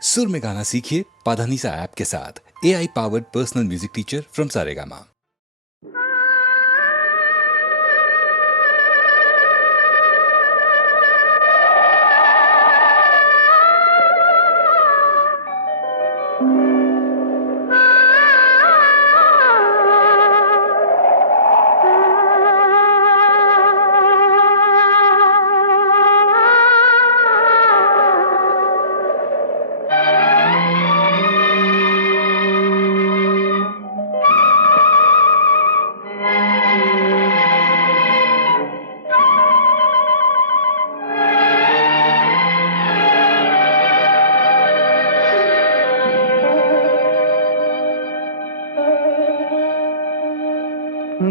सुर में गाना सीखिए पाधानीसा ऐप के साथ। AI powered personal music teacher from Saregama.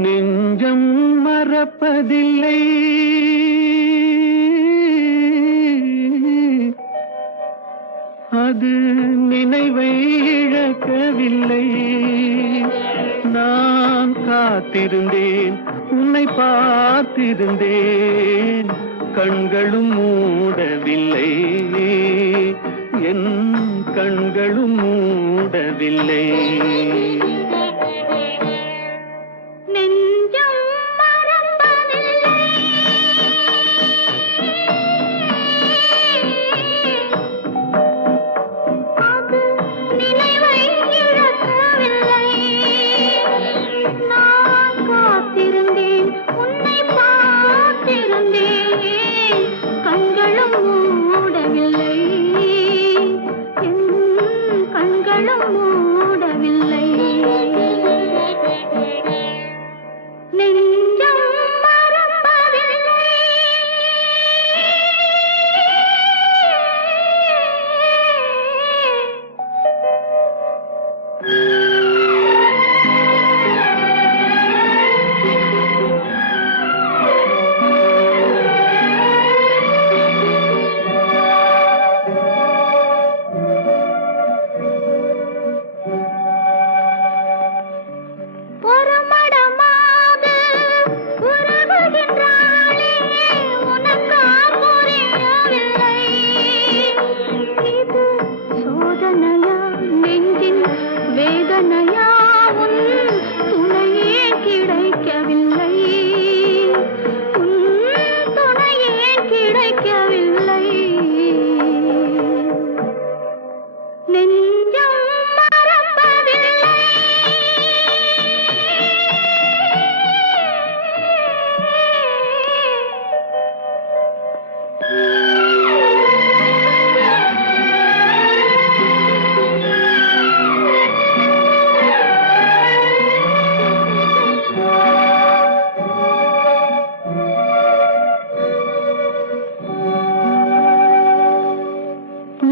நெஞ்சம் மறப்பதில்லை, அது நினைவை இழக்கவில்லை. நான் காத்திருந்தேன், உன்னை பார்த்திருந்தேன், கண்களும் மூடவில்லை, என் கண்களும் மூடவில்லை.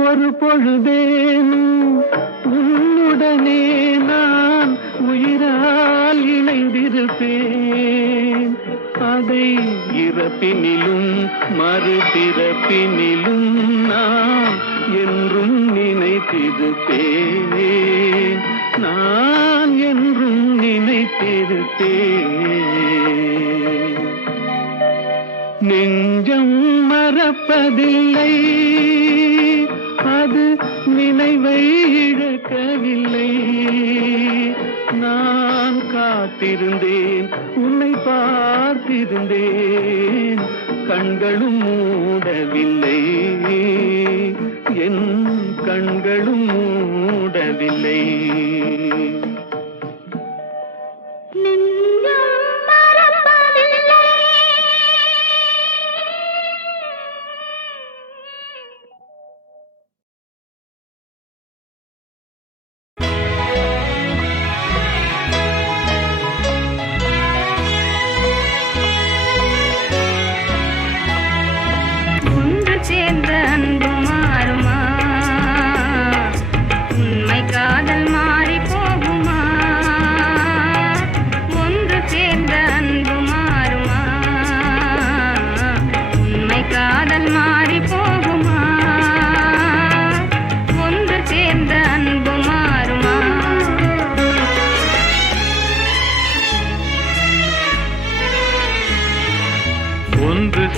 ஒரு பொழுதேனும் உன்னுடனே நான் உயிரால் இணைந்திருப்பேன். அதை இறப்பினிலும் மறுபிறப்பினிலும் நான் என்றும் நினைத்திருப்பேன், நான் என்றும் நினைத்திருப்பேன். நெஞ்சம் மறப்பதில்லை, அது நினைவை இழக்கவில்லை. நான் காத்திருந்தேன், உன்னை பார்த்திருந்தேன், கண்களும் மூடவில்லை, என் கண்களும் மூடவில்லை.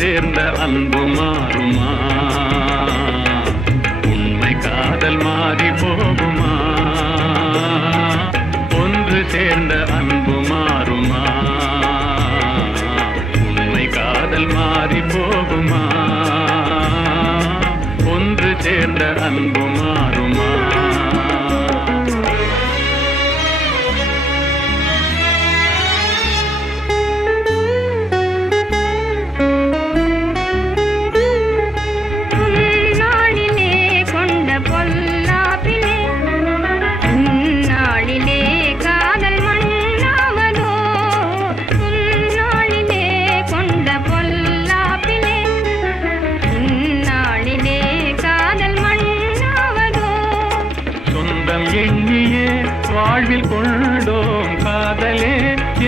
சேர்ந்த அன்பு மாறுமா? உண்மை காதல் காதல் மாறி போகுமா? ஒன்று சேர்ந்த அன்பு மாறுமா? உண்மை காதல் மாறி போகுமா? ஒன்று சேர்ந்த அன்பு மாறுமா? வாழ்வில் கொண்டோம் காதலே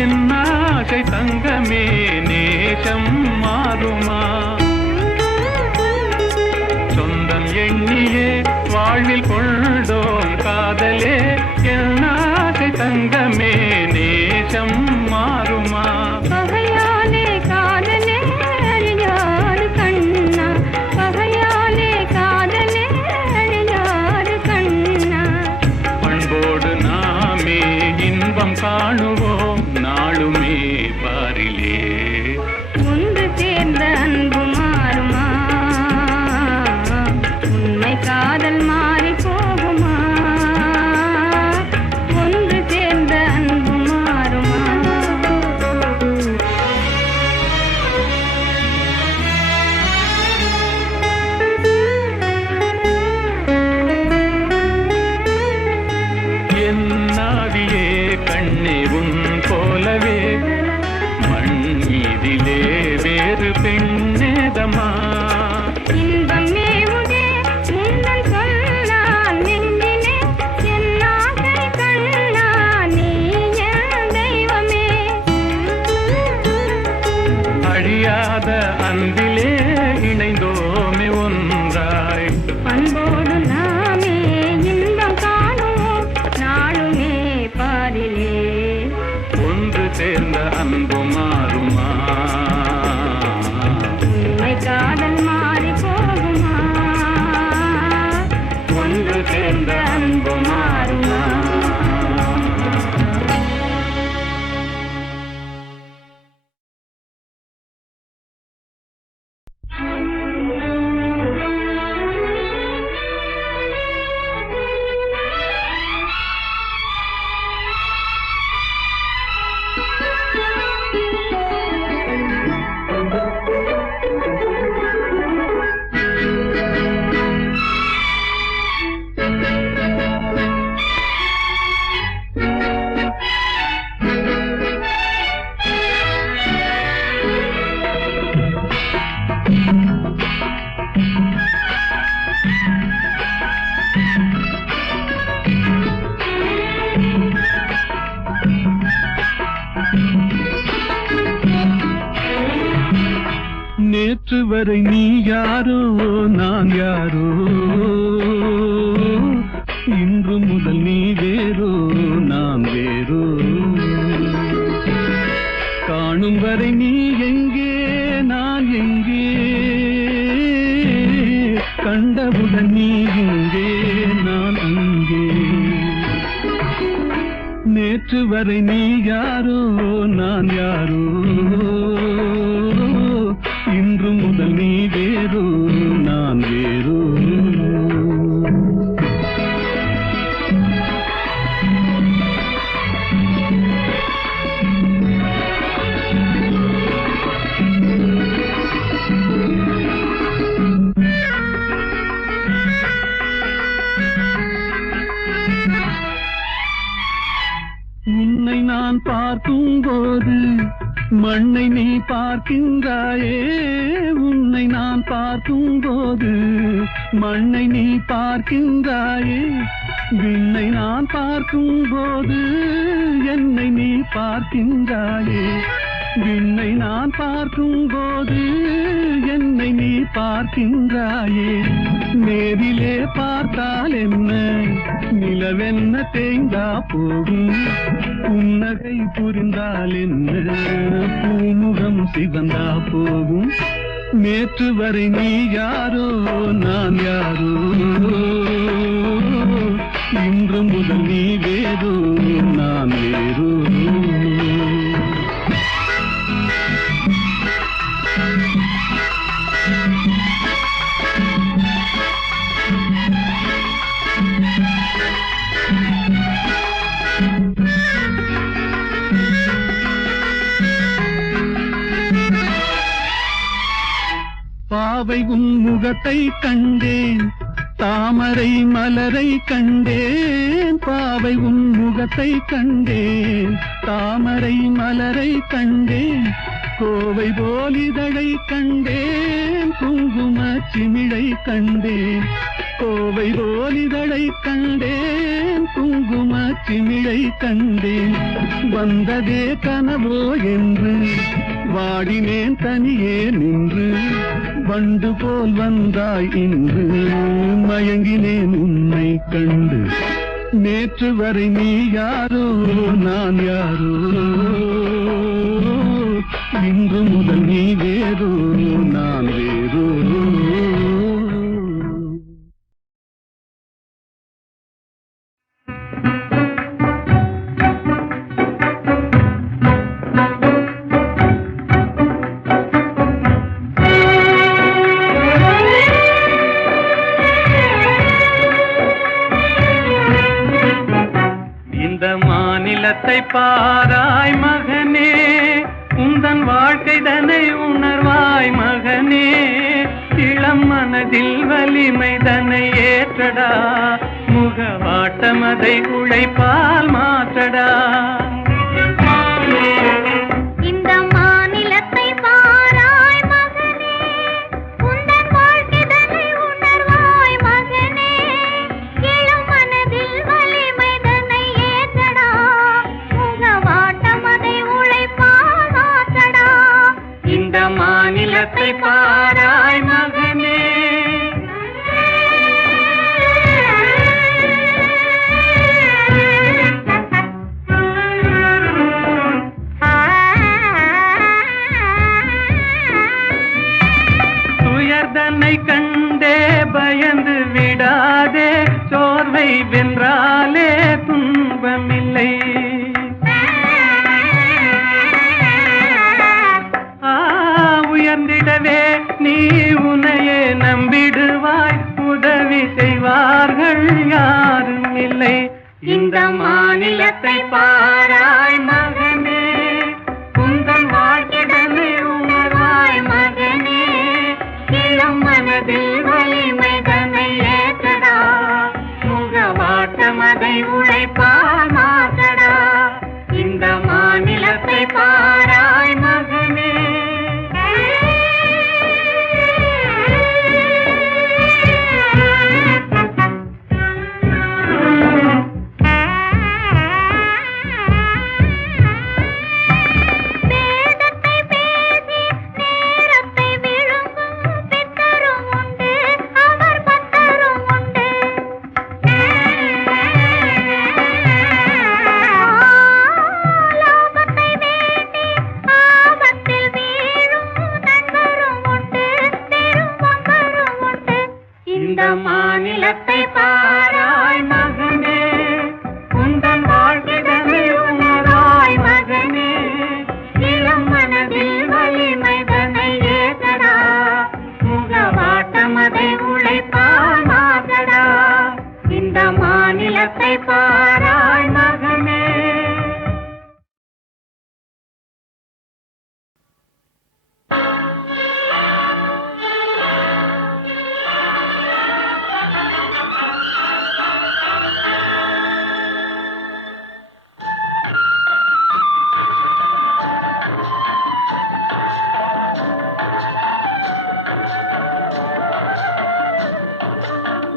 என் ஆசை தங்கமே, நேசம் மாறுமா? சொந்தம் எண்ணியே வாழ்வில் கொண்டோம் காதலே என் ஆசை தங்கமே, நேசம் மாறுமா? பகையாலே காதலே அழியாறு கண்ணா, பகையாலே காதலே அழியாறு கண்ணா. பண்போடு நாமே இன்பம் காணுவோம் நாளுமே பாரிலே. ஒன்று சேர்ந்த அன்பு மாறுமா? உண்மை காதல் மாறி போகுமா? ஒன்று சேர்ந்த அன்பு மாறுமா? என் நாவியே கண்ணே உன் போலவே மண் மீதிலே வேறு பெண்ணேதமா? இன்பம் மேவுதே முந்தன் சொல்லால் நெஞ்சிலே, என் ஆசை கண்ணா நீ என் தெய்வமே. அழியாத அன்பிலே இணைந்தோமே ஒன்றாய். அன்போடு நாமே இன்பம் காணுவோம் நாளுமே பாரிலே. ஒன்று சேர்ந்த அன்பு மாறுமா? உண்மை காதல் மாறி போகுமா? ஒன்று சேர்ந்த அன்பு மாறுமா? நேற்று வரை நீ யாரோ நான் யாரோ, இன்று முதல் நீ வேறோ நான் வேறோ. காணும் வரை நீ எங்கே நான் எங்கே, கண்டவுடன் நீ இங்கே நான் அங்கே. நேற்று வரை நீ யாரோ நான் யாரோ, இன்று முதல் நீ வேறோ நான் வேறோ. உன்னை நான் பார்க்கும் போது மண்ணை நீ பார்க்கின்றாயே, உன்னை நான் பார்க்கும் போது மண்ணை நீ பார்க்கின்றாயே. விண்ணை நான் பார்க்கும் போது என்னை நீ பார்க்கின்றாயே. விண்ணை நான் பார்க்கும் போது என்னை நீ பார்க்கின்றாயே. நேரிலே பார்த்தால் என்ன, நிலவென்ன தேய்ந்தா போகும், புன்னகை புரிந்தால் என்ன, பூமுகம் சிவந்தா போகும். நேற்று வரை நீ யாரோ நான் யாரோ, இன்று முதல் நீ வேறு நான் வேறு. பாவை உன் முகத்தை கண்டேன், தாமரை மலரை கண்டேன். பாவை உன் முகத்தை கண்டேன், தாமரை மலரை கண்டேன். கோவை போலிதழை கண்டேன், குங்கும சிமிழை கண்டேன். கோவை போலிதழை கண்டேன், குங்கும சிமிழை கண்டேன். வந்ததே கனவோ என்று வாடினேன் தனியே நின்று. வண்டு போல் வந்தாய் இன்று, மயங்கினேன் உன்னை கண்டு. நேற்று வரை நீ யாரோ நான் யாரோ, இன்று முதல் நீ வேறோ நான் வேறோ. மாநிலத்தை பாராய் மகனே, உந்தன் வாழ்க்கை தன்னை உணர்வாய் மகனே. இளம் மனதில் வலிமை தன்னை ஏற்றடா, முகவாட்டம் அதை உழைப்பால் மாற்றடா. மாநிலத்தை பாராய் மகனே. துயர்தனை கண்டே பயந்து விடாதே, சோர்வை வென்றாலே துன்பமில்லை. உயர்ந்திடவே நீ உன்னையே நம்பிடுவாய், உதவி செய்வார்கள் யாரும் இல்லை. இந்த மாநிலத்தை பாராய் மகனே, உந்தன் வாழ்க்கைதனை உணர்வாய் மகனே. இளம் மனதில் வலிமை தன்னை ஏற்றடா, முகவாட்டம் அதை உழைப்பால் மாற்றடா. இந்த மாநிலத்தை பாராய் மகனே. மாநிலத்தை பாராய் மகனே, உந்தன் வாழ்க்கைதனை உணராய் மகனே. இளம் மனதில் வலிமை தன்னை ஏற்றடா, முகவாட்டம் அதை உழைப்பால் மாற்றடா. இந்த மாநிலத்தை பாராய் மகனே.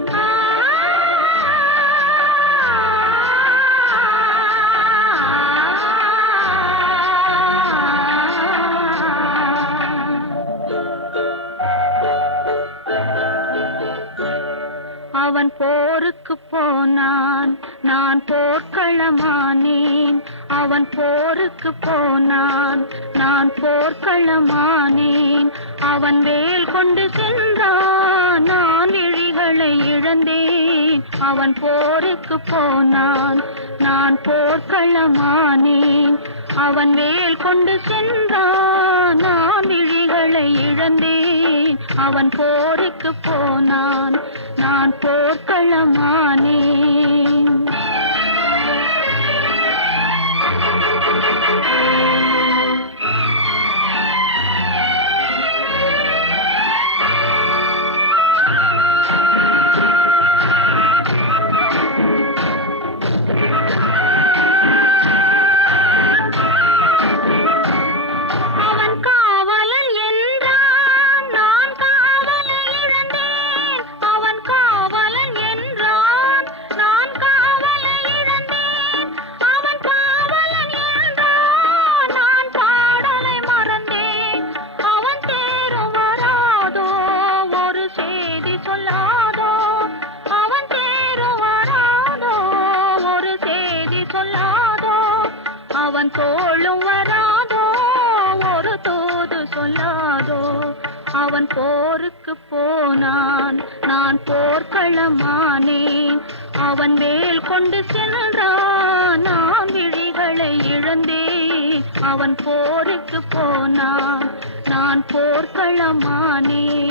ஆ போருக்கு போனான், நான் போர்க்களமானேன். அவன் போருக்கு போனான், நான் போர்க்களமானேன். அவன் வேல் கொண்டு சென்றான், நான் விழிகளை இழந்தேன். அவன் போருக்கு போனான், நான் போர்க்களமானேன். அவன் வேல் கொண்டு சென்றான், நான் விழிகளை இழந்தேன். அவன் போருக்கு போனான், நான் போர்க்களமானேன். அவன் தோளும் வராதோ, ஒரு தூது சொல்லாதோ. அவன் போருக்கு போனான், நான் போர்க்களமானேன். அவன் வேல் கொண்டு சென்றான், நான் விழிகளை இழந்தேன். அவன் போருக்கு போனான், நான் போர்க்களமானேன்.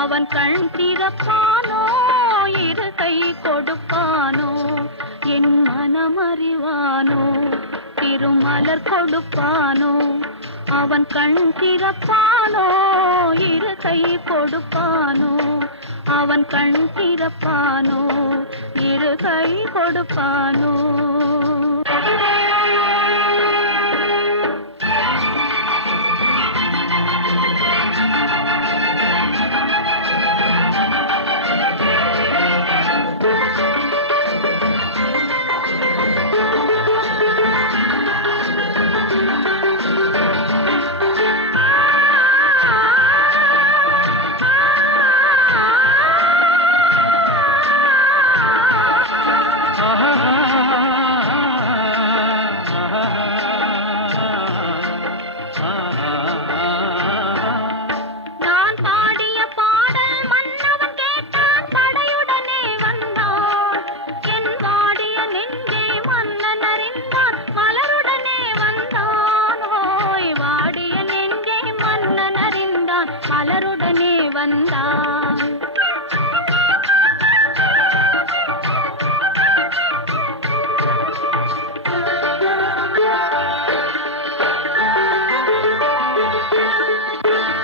அவன் கண் திறப்பானோ, இரு கை கொடுப்பானோ, என் மனம் அறிவானோ, திருமலர் கொடுப்பானோ. அவன் கண் திறப்பானோ, இரு கை கொடுப்பானோ, அவன் கண் திறப்பானோ, இரு கை கொடுப்பானோ. மலருடனே வந்தான்.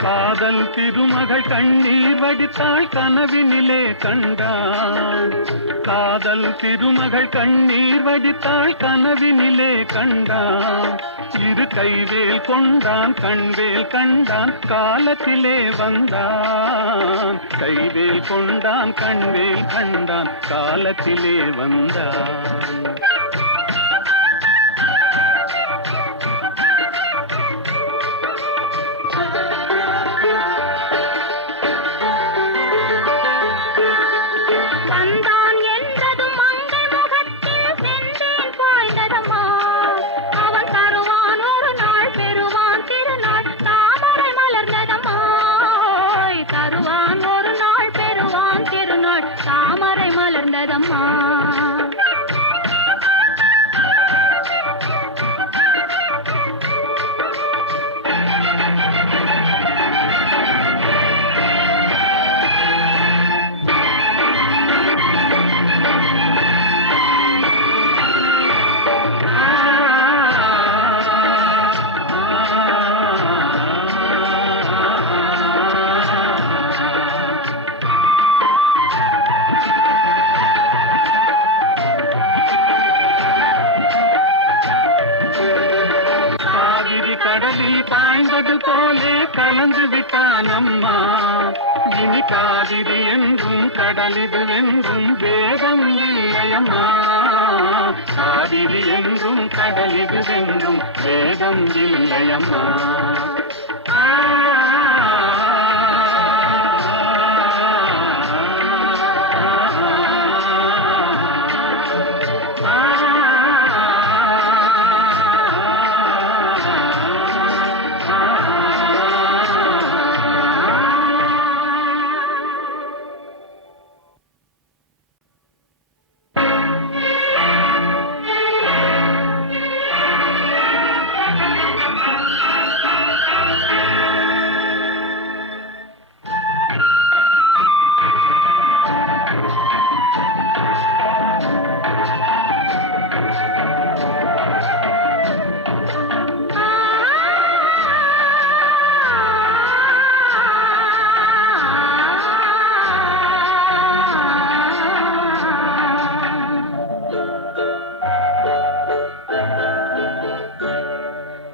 காதல் திருமகள் கண்ணீர் வடித்தாள், கனவினிலே கண்டான். காதல் திருமகள் கண்ணீர் வடித்தாள், கனவினிலே கண்டான். இரு கைவேல் கொண்டான், கண்வேல் கண்டான், காலத்திலே வந்தான். கைவேல் கொண்டான், கண்வேல் கண்டான், காலத்திலே வந்தான். தாமரை மலர்ந்ததம்மா. பாலிலே கலந்து விட்டான் அம்மா. இனி காவிரி என்றும் கடலிது வென்றும் வேதம் இல்லையம்மா. காவிரி என்றும் கடலிது வென்றும் வேதம் இல்லையம்மா.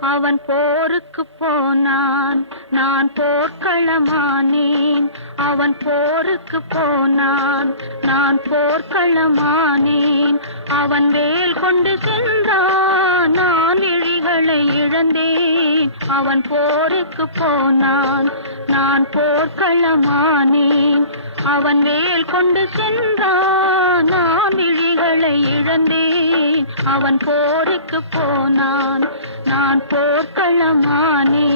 அவன் போருக்கு போனான், நான் போர்க்களமானேன். அவன் போருக்கு போனான், நான் போர்க்களமானேன். அவன் வேல் கொண்டு சென்றான், நான் விழிகளை இழந்தேன். அவன் போருக்கு போனான், நான் போர்க்களமானேன். அவன் வேல் கொண்டு சென்றான், நான் விழிகளை இழந்தேன். அவன் போருக்கு போனான், நான் போர்க்களமானேன்.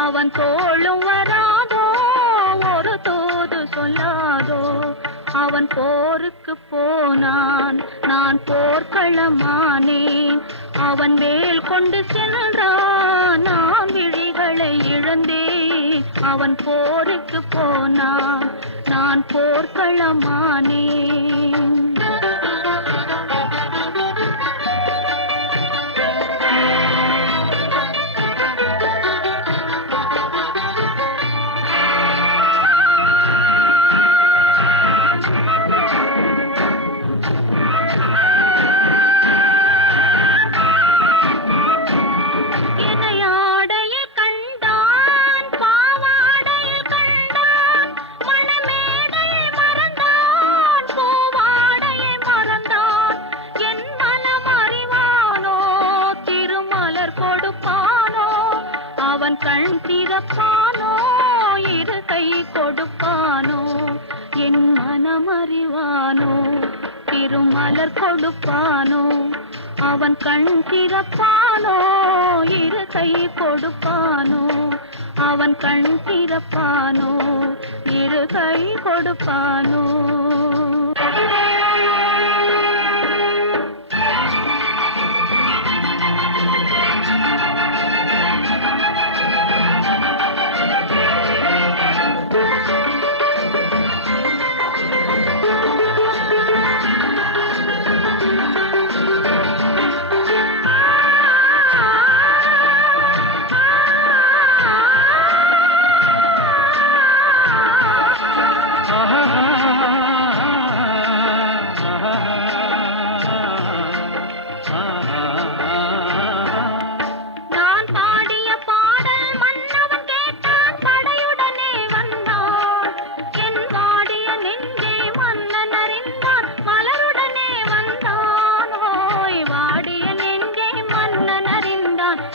அவன் தோளும் வராதோ, ஒரு தூது சொல்லாதோ. அவன் போருக்கு போனான், நான் போர்க்களமானேன். அவன் வேல் கொண்டு சென்றான், நான் விழிகளை இழந்தேன். அவன் போருக்கு போனான், நான் போர்க்களமானேன். கண் திறப்பானோ, இரு கை கொடுப்பானோ, என் மனமறிவானோ, திருமலர் கொடுப்பானோ. அவன் கண் திறப்பானோ, இரு கை கொடுப்பானோ. அவன் கண் திறப்பானோ, இரு கை கொடுப்பானோ.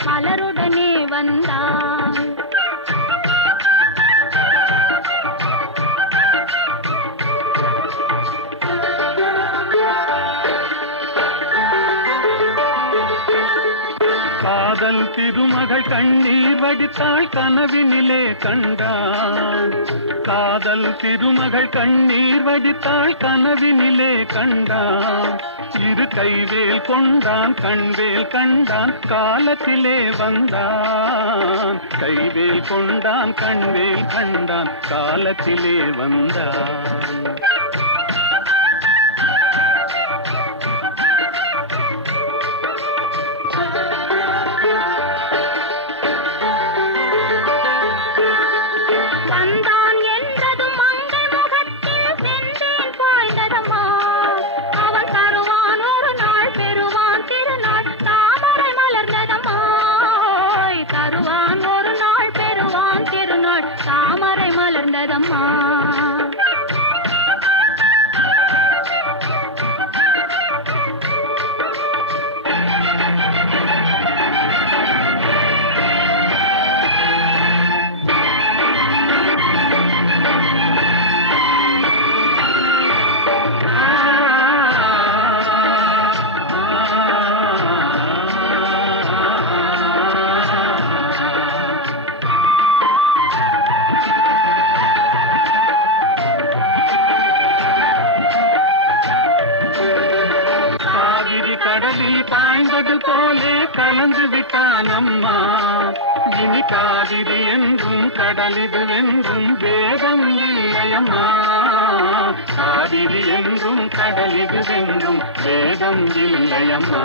மலருடனே வந்தான். காதல் திருமகள் கண்ணீர் வடித்தாள் கனவினிலே கண்டான். காதல் திருமகள் கண்ணீர் வடித்தாள் கனவினிலே கண்டான். இரு கைவேல் கொண்டான் கண்வேல் கண்டான் காலத்திலே வந்தான். கைவேல் கொண்டான் கண்வேல் கண்டான் காலத்திலே வந்தான். தாமரை மலர்ந்ததம்மா. பாய்ந்தது போலே கலந்து விட்டான் அம்மா. இனி காவிரி என்றும் கடலிது வென்றும் வேதம் இல்லையம்மா. காவிரி என்றும் கடலிது வென்றும் வேதம் இல்லையம்மா.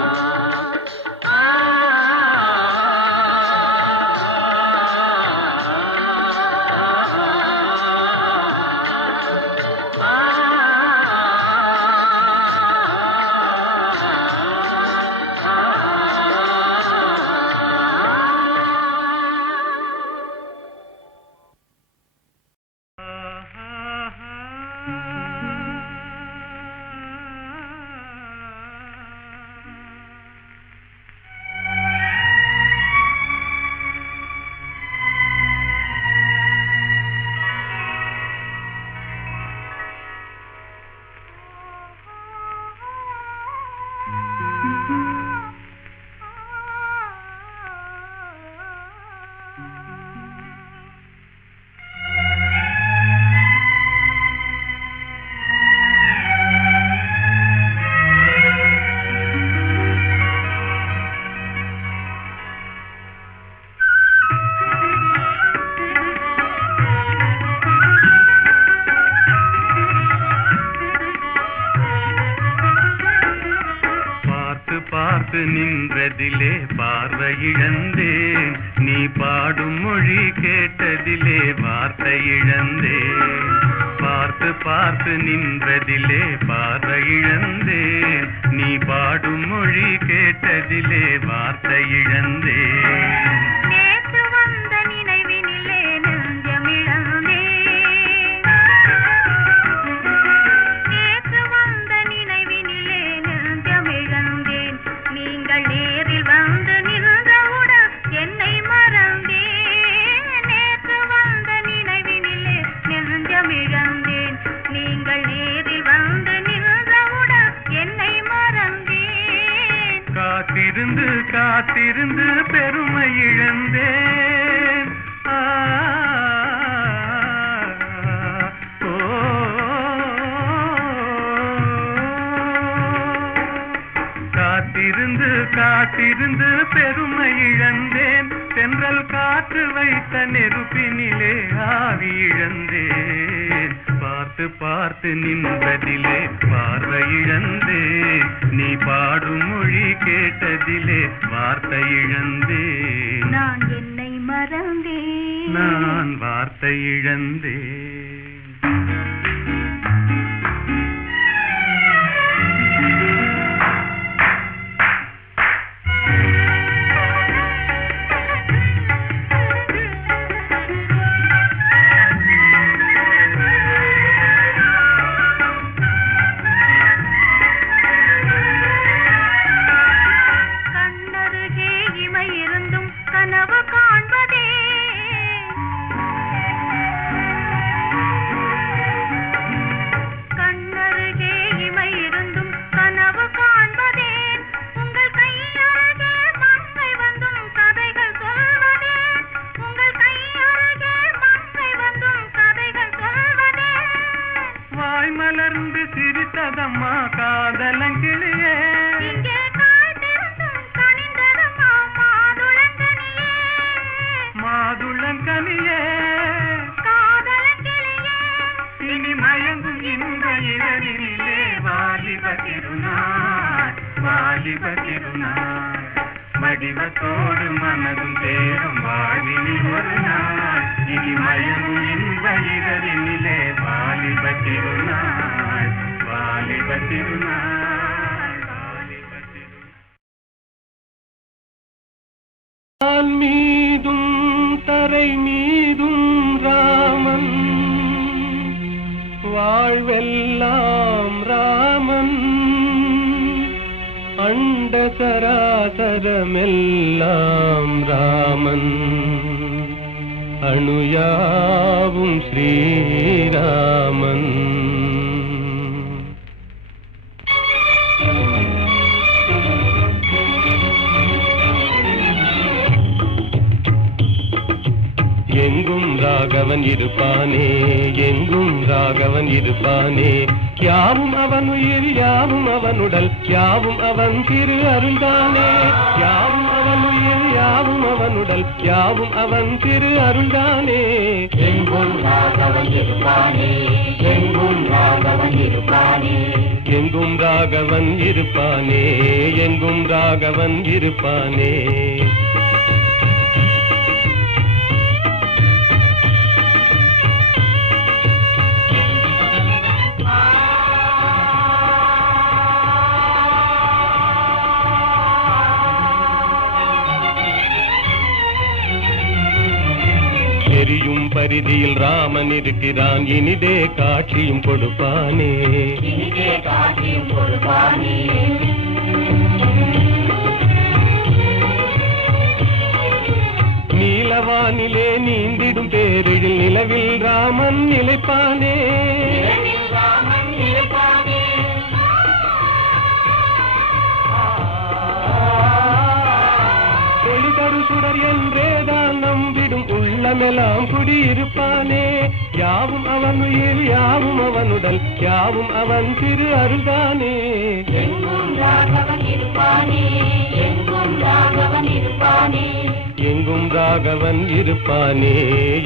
பார்த்து நின்றதிலே பார்வை இழந்தேன். நீ பாடும் மொழி கேட்டதிலே வார்த்தை இழந்தேன். பார்த்து பார்த்து நின்றதிலே பார்வை இழந்தேன். நீ பாடும் மொழி கேட்டதிலே வார்த்தை இழந்தேன். காத்திருந்து காத்திருந்து பெருமை இழந்தேன். காத்திருந்து காத்திருந்து பெருமை இழந்தேன். தென்றல் காற்று வைத்த நெருப்பினிலே ஆவி இழந்தேன். பார்த்து பார்த்து நின்றதிலே பார்வை இழந்தேன். நீ பாடும் மொழி கேட்டதிலே வார்த்தை இழந்தேன். நான் என்னை மறந்தேன். நான் வார்த்தை இழந்தேன். கனிந்ததம்மா காதலங்கிளியே இங்கே காத்திருந்தும் கனிந்ததம்மா மாதுளங்கனியே மாதுளங்கனியே காதலங்கிளியே இனி மயங்கும் இன்ப இரவினிலே வாலிப திருநாள் வாலிப திருநாள் வடிவத்தோடு மனதும் தேரும் வாழ்வினில் ஒரு நாள் இனி மயங்கும் இன்ப இரவினிலே வாலிப திருநாள் வாலிப திருநாள் வாலிப திருநாள் மீதும் தரை மீதும் ராமன் வாழ்வெல்லாம் ராமன் அண்ட சராசரமெல்லாம் ராமன் அணுயாவும் ஸ்ரீராமன் எங்கும் ராகவன் இருப்பானே எங்கும் ராகவன் இருப்பானே யாவும் அவன் உயிர் யாவும் அவன் உடல் யாவும் அவன் திரு அருள்தானே யாவும் அவன் உயிர் யாவும் அவன் உடல் யாவும் அவன் திரு அருள்தானே எங்கும் ராகவன் இருப்பானே எங்கும் ராகவன் இருப்பானே எங்கும் ராகவன் இருப்பானே எங்கும் ராகவன் இருப்பானே எரியும் பரிதியில் ராமன் இருக்கிறான் இனிதே காட்சியும் கொடுப்பானே இனிதே காட்சியும் கொடுப்பானே நீலவானிலே நீந்திடும் பேரில் நிலவில் ராமன் நிலைப்பானே ராமன் நிலைப்பானே ஒளிதரு சுடர் என்றேதான் நம்பிடும் உள்ளமெல்லாம் குடியிருப்பானே யாவும் அவன் உயிர் யாவும் அவன் உடல் யாவும் அவன் திரு அருள்தானே எங்கும் ராகவன் இருப்பானே எங்கும் ராகவன் இருப்பானே எங்கும் ராகவன் இருப்பானே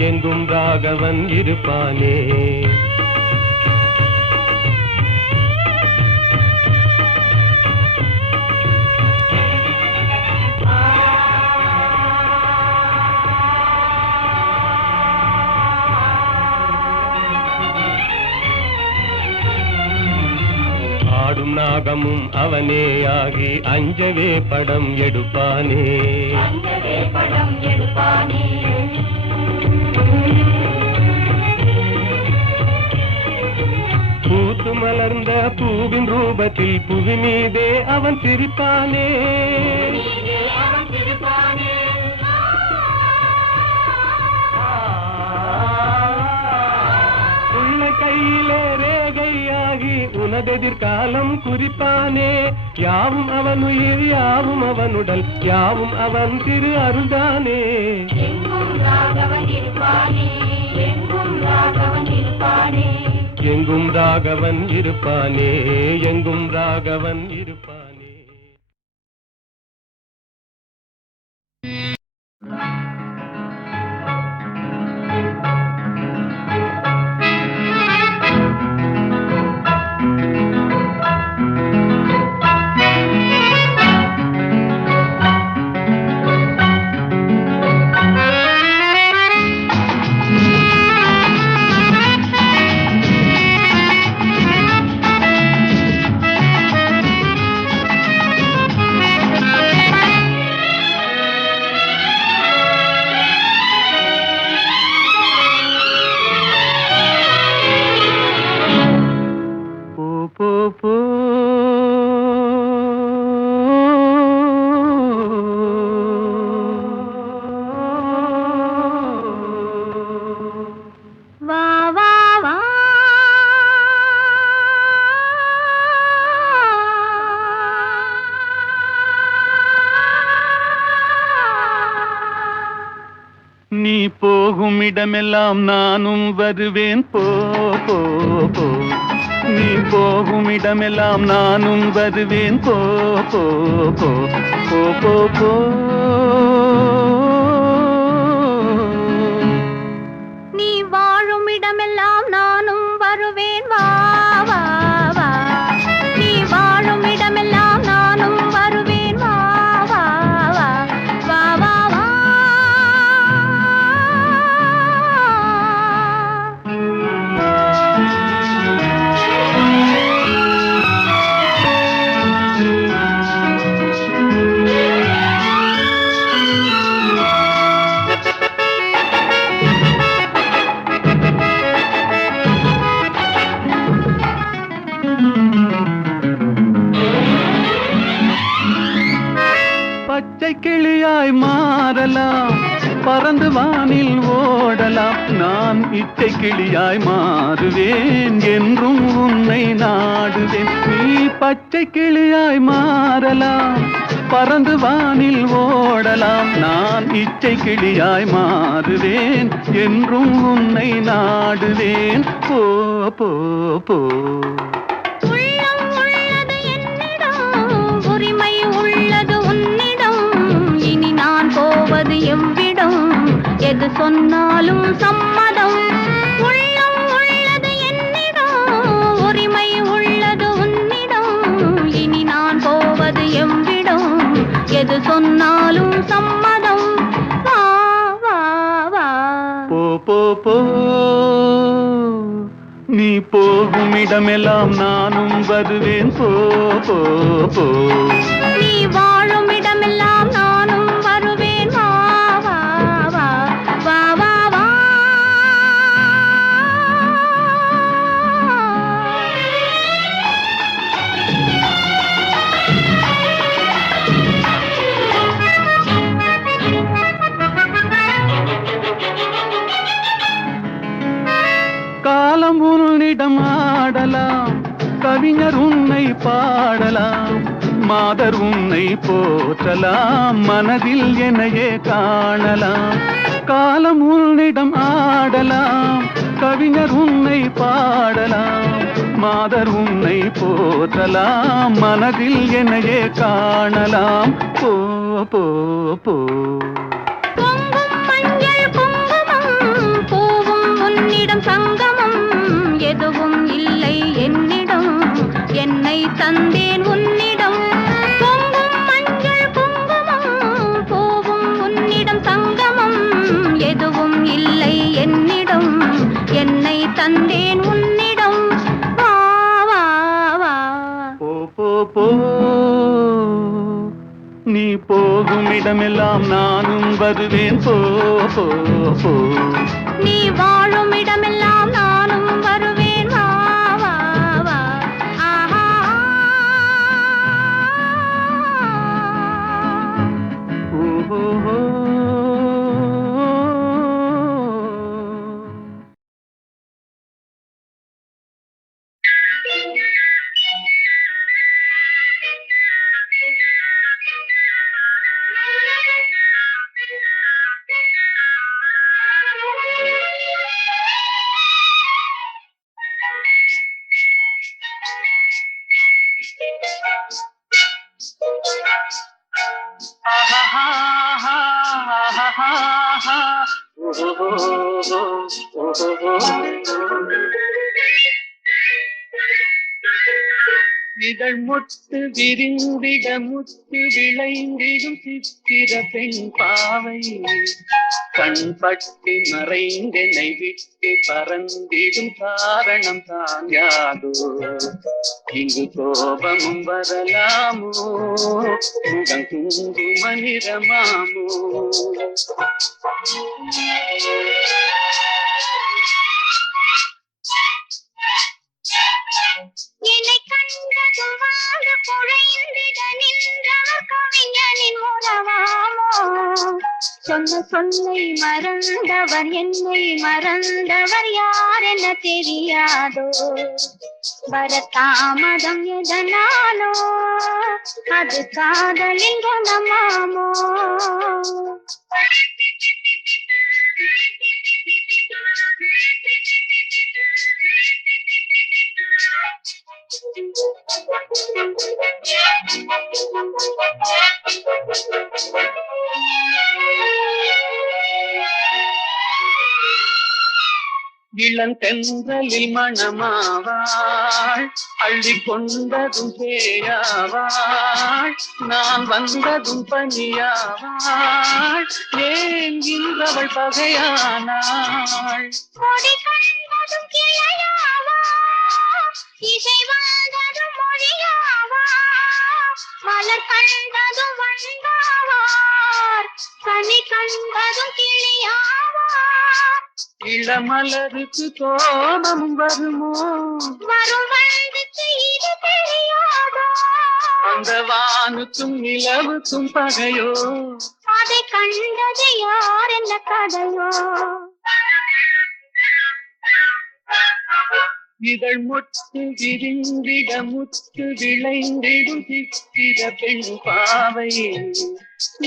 எங்கும் ராகவன் இருப்பானே ஆடும் நாகமும் அவனே ஆகி அஞ்சவே படம் எடுப்பானே அங்கவே படம் எடுப்பானே பூத்து மலர்ந்த பூவின் ரூபத்தில் புவி மீதே அவன் சிரிப்பானே நீதே அவன் சிரிப்பானே உள்ள கையிலே ரேகையாகி உனதெதிர்காலம் குறிப்பானே யாவும் அவன் உயிர் யாவும் அவன் உடல் யாவும் அவன் திரு அருள்தானே எங்கும் ராகவன் இருப்பானே எங்கும் ராகவன் இருப்பானே எங்கும் ராகவன் இருப்பானே எங்கும் ராகவன் இருப்பானே நீ போகும் இடமெல்லாம் நானும் வருவேன் போ போ போ நீ போகும் இடமெல்லாம் நானும் வருவேன் போ போ போ போ போ போ நீ வாழும் இடமெல்லாம் நானும் வருவேன் வா வா வா நீ வாழும் இடமெல்லாம் நானும் வருவேன் வா வா வா வா வா வா பச்சை கிளியாய் மாறலாம் பறந்து வானில் ஓடலாம் நான் இச்சை கிளியாய் மாறுவேன் என்றும் உன்னை நாடுவேன் நீ பச்சை கிளியாய் மாறலாம் பறந்து வானில் ஓடலாம் நான் இச்சை கிளியாய் மாறுவேன் என்றும் உன்னை நாடுவேன் போ போ போ உள்ளம் உள்ளது என்னிடம் உரிமை உள்ளது உன்னிடம் இனி நான் போவது எவ்விடம் எது சொன்னாலும் சம்மதம் உள்ளம் உள்ளது என்னிடம் உரிமை உள்ளது உன்னிடம் இனி நான் போவது எவ்விடம் எது சொன்னாலும் சம்மதம் வா வா வா போ போ போ நீ போகும் இடமெல்லாம் நானும் வருவேன் போ போ போ நீ வாழும் இடமெல்லாம் நானும் வருவேன் வா வா வா வா வா வா காலம் உன்னிடம் ஆடலாம் கவிஞர் உன்னை பாடலாம் மாதர் உன்னை போற்றலாம் மனதில் என்னையே காணலாம் காலம் உன்னிடம் ஆடலாம் கவிஞர் உன்னை பாடலாம் மாதர் உன்னை போற்றலாம் மனதில் என்னையே காணலாம் போ போ போ பொங்கும் மஞ்சள் குங்குமம் பூவும் உன்னிடம் சங்கமம் எதுவும் இல்லை என்னிடம் என்னை தந்தேன் உன்னிடம் பொங்கும் மஞ்சள் குங்குமம் பூவும் உன்னிடம் சங்கமம் எதுவும் இல்லை என்னிடம் என்னை தந்தேன் உன்னிடம் வா வா வா போ போ போ நீ போகும் இடமெல்லாம் நானும் வருவேன் போ போ போ நீ வாழும் இடமெல்லாம் நானும் வருவேன் வா வா வா ஆஹா ஓஹோ இதழ் முத்து விரிந்திட முத்து விளைந்திடும் சித்திர பெண் பாவை கண்பட்டு மறைந்தெனை விட்டு பறந்திடும் காரணம் தான் யாதோ இங்கு கோபமும் வரலாமோ முகம் குங்கும நிறமாமோ என்னை கண்டதும் வாழ குழைந்திட நின்றவர் கவிஞனின் உறவாமோ சொன்ன சொல்லை மறந்தவர் என்னை மறந்தவர் யார் என தெரியாதோ வரதாமதம் எதனாலோ அது காதலின் குணமாமோ இளந்தென்றலில் மணமாவாள் அள்ளி கொண்டதும் பேயாவாள் நான் வந்ததும் பனியாவாள் ஏன் இன்றவள் பகையானாள் கொடி கண்டதும் கிளையாவா இசை வந்ததும் மொழியாவா மலர் கண்டதும் வந்தாவார் கனி கண்டதும் கிளியாவா இளமலருக்கு கோபம் வருமோ வரும் வயதுக்கு இது தெரியாதோ அந்த வானுக்கும் நிலவுக்கும் பகையோ அதை கண்டது யார் என்ன கதையோ இதழ் முட்டு விரிந்திட முத்து விளைந்திடும் சித்திர பெண் பாவை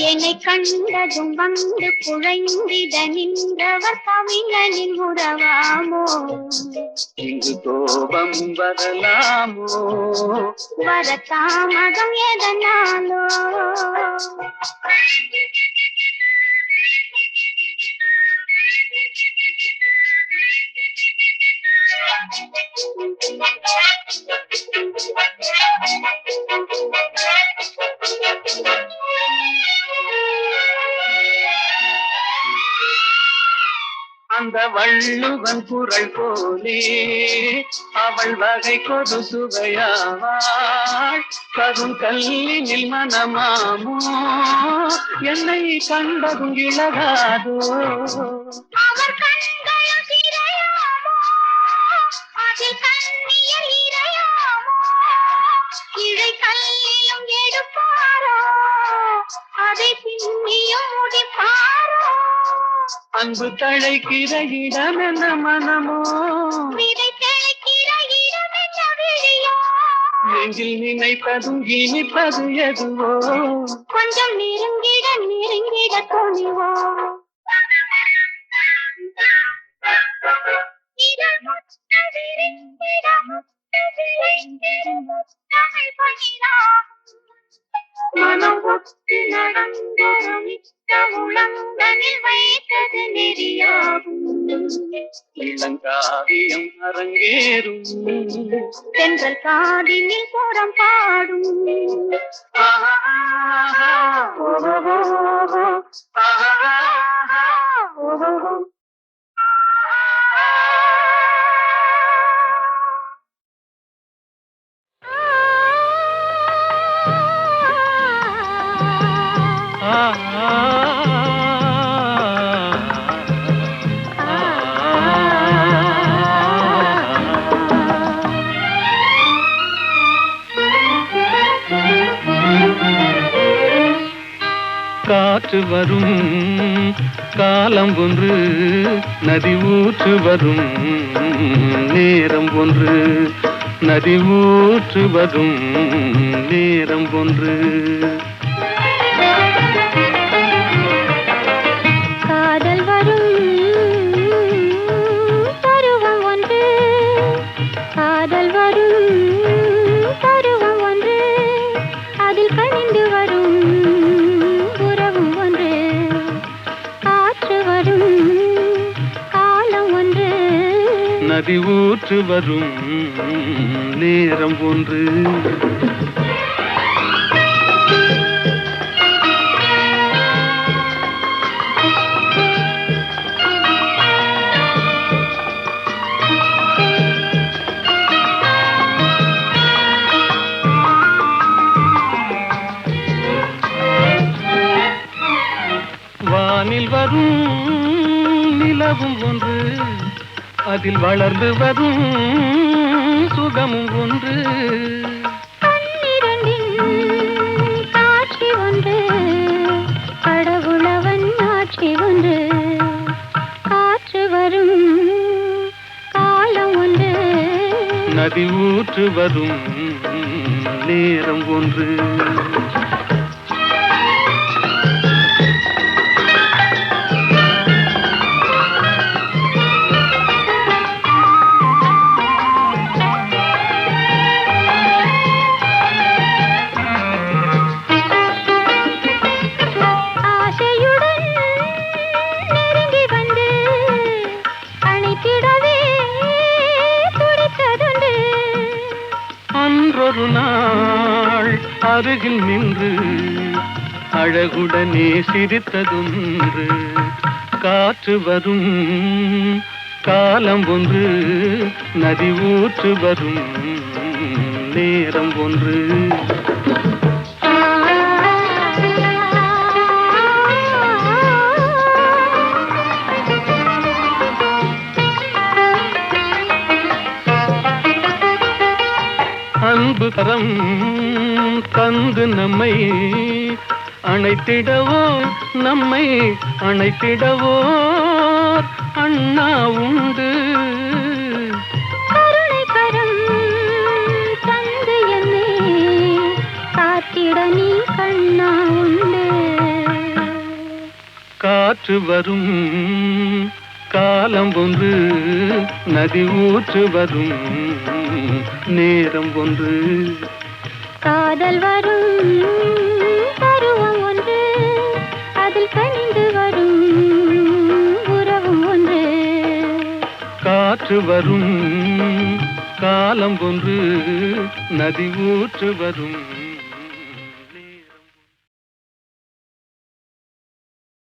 என்னை கண்டதும் வந்து குழைந்திட நின்றவர் கவிஞனின் உறவாமோ இங்கு கோபம் வரலாமோ வர தாமதம் எதனாலோ அந்த வள்ளுவன் குரல் போலே அவள் வகை கொடு சுவையாவாள் கரும் கல்லினில் மனமாமோ என்னை கண்டதும் இழகாதோ அவர் கண்களும் சிறையாமோ அதில் கண்ணியல் இறையாமோ இழை கல்லிலும் எடுப்பாரோ அதை பின்னியும் முடிப்பாரோ அன்பு தழைக்கிற இடம் என்ன மனமோ விதை தெளிக்கிற இடம் என்ன விழியோ நெஞ்சில் நினைப்பதும் இனிப்பது எதுவோ கொஞ்சம் நெருங்கிட நெருங்கிட துணிவோ இதழ் முத்து விரிந்திட முத்து விளைந்திடும் முத்தமிழ் பணிதான் மனம் ஒத்து நடந்தொரு மிக்க உளங்கனில் வைத்தது நெறியாகும் இளங்காவியம் அரங்கேறும் தென்றல் காதினில் புறம் பாடும் காற்று வரும் காலம் ஒன்று நதி ஊற்று வரும் நேரம் ஒன்று நதி ஊற்று வரும் நேரம் ஒன்று காதல் வரும் பருவம் ஒன்று காதல் வரும் பருவம் ஒன்று அதில் கனிந்து வரும் உறவும் ஒன்று காற்று வரும் காலம் ஒன்று நதி ஊற்று வரும் நேரம் ஒன்று வானில் வரும் நிலவும் ஒன்று அதில் வளர்ந்து வரும் சுகமும் ஒன்று கண்ணிரண்டின் காட்சி ஒன்று கடவுளவன் ஆட்சி ஒன்று காற்று வரும் காலம் ஒன்று நதி ஊற்று வரும் நேரம் ஒன்று ஆசையுடன் நெருங்கி வந்து அணைத்திடவே அருகில் நின்று அழகுடனே சிரித்ததொன்று. காற்று வரும் காலம் ஒன்று, நதி ஊற்று வரும் நேரம் ஒன்று. அன்பு கரம் தந்து நம்மை அணைத்திடவோ, நம்மை அணைத்திடவோ அண்ணா உண்டு. கருணை கரம் தந்து என்னை காத்திட நீ கண்ணா உண்டு. காற்று வரும் காலம் ஒன்று, நதி ஊற்று வரும் நேரம் ஒன்று. காதல் வரும் பருவம் ஒன்று, அதில் கனிந்து வரும் உறவும் ஒன்று. காற்று வரும் காலம் ஒன்று, நதி ஊற்று வரும்